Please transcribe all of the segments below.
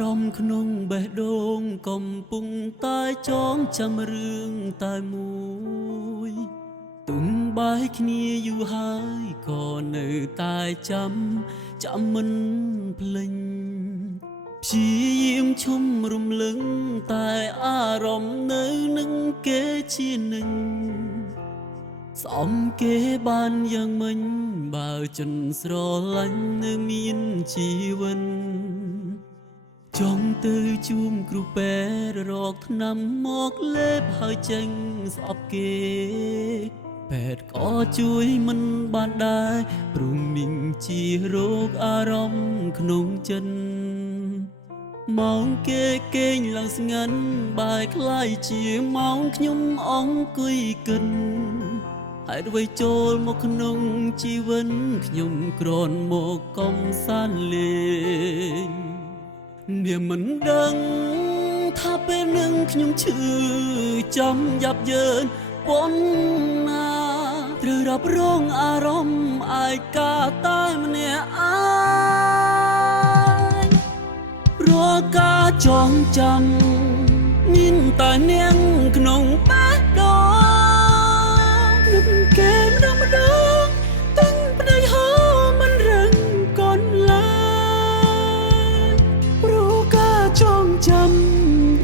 រម្មណ៍ក្នុងបេះដូងកំពុងតែចងចាំរឿងតែមួយទុំបាយគ្នាយូរហើយក៏នៅតែចាំមិនភ្លេចព្យាយាមឈុំរំលឹងតែអារម្មណ៍នៅនឹងគេជានិញស្អំគេបានយ៉ាងមិញបើចិនស្រឡាញ់នៅមានជីវិតចង់ទៅជួមគ្រូពេទ្យរកថ្នាំមកលេបហើយចេញស្អប់គេពេទ្យក៏ជួយមិនបានដែរព្រោះមីងជារោគអារម្មណ៍ក្នុងចិត្តម៉ោងគេគេងឡើងស្ងាត់បែរខ្លាយជាម៉ោងខ្ញុំអង្គុយគិនហេតុអ្វីចូលមកក្នុងជីវិតខ្ញុំគ្រាន់មកកំសាន្តលេងនាងមិនដឹងថាពេលនឹងខ្ញុំឈឺចាំយ៉ាប់យ៉ឺនប៉ុណ្ណាត្រូវរ៉ាប់រងអារម្មណ៍ឯកាតែម្នាក់ឯងរាល់ការចងចាំមានតែនាងក្នុងបេះដូងនឹកគេម្ដងតាំងប្តីហោមិនរឹងកូនឡើយព្រោះការចងចាំ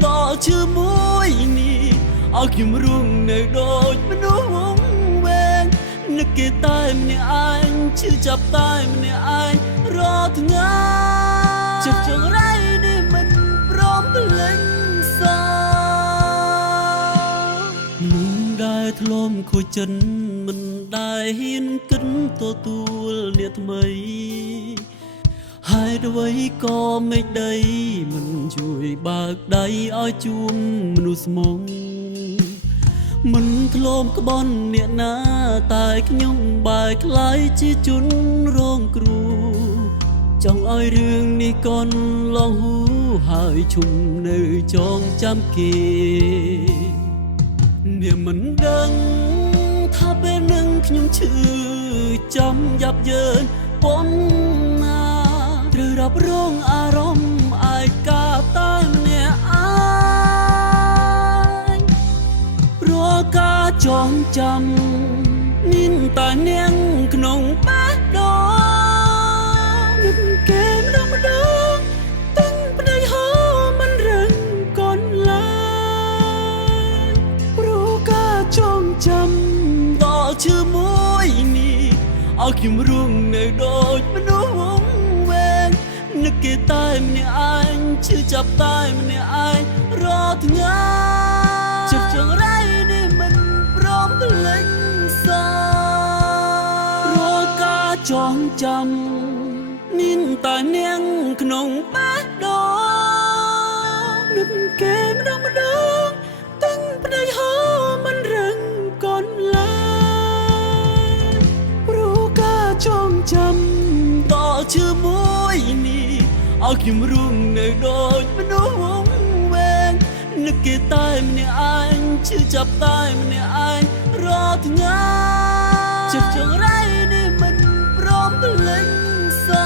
ដល់ឈឺមួយនេះឲ្យខ្ញុំរងនៅដូចមនុស្សវង្វេងនឹកគេតែម្នាក់ឯងឈឺចាប់តែម្នាក់ឯងរាល់ថ្ងៃចិត្តចង្រៃនេះមិនព្រមភ្លេចសោនឹងដែលធ្លំខូចចិត្តមិនដែលហ៊ានគិតទទួលអ្នកថ្មីហើយអ្វីក៏មេឃដីមិនជួយបើកដៃឲ្យជួមមនុស្សស្មងមិនធ្លាប់ក្បន់អ្នកណាតែខ្ញុំបែរខ្លាយជាជនរងគ្រោះចង់ឲ្យរឿងនេះកូនឡងហួហើយឈុំនៅចងចាំគេនាងមិនដឹងថាពេលនឹងខ្ញុំឈឺចាំយ៉ាប់យ៉ឺនប៉ុណ្ណាត្រូវរ៉ាប់រងអារម្មណ៍ឯកាតែម្នាក់ឯងរាល់ការចងចាំមានតែនាងក្នុងបេះដូងនឹកគេម្ដងតាំងប្តីហោមិនរឹងកូនឡើយព្រោះការចងចាំដល់ឈឺមួយនេះឲ្យខ្ញុំរងនៅដូចមនុស្សវង្វេងនឹកគេតែម្នាក់ឯងឈឺចាប់តែម្នាក់ឯងរាល់ថ្ងៃចិត្តចង្រៃនេះមិនព្រមភ្លេចសោរាល់ការចងចាំមានតែនាងក្នុងបេះដូងនឹកគេម្ដងតាំងប្តីហោមិនរឹងកូនឡើយព្រោះការចងចាំដល់ឈឺមួយនេះឲ្យខ្ញុំរងនៅដូចមនុស្សវង្វេងនឹកគេតែម្នាក់ឯងឈឺចាប់តែម្នាក់ឯងរាល់ថ្ងៃចិត្តចង្រៃនេះមិនព្រមភ្លេចសោ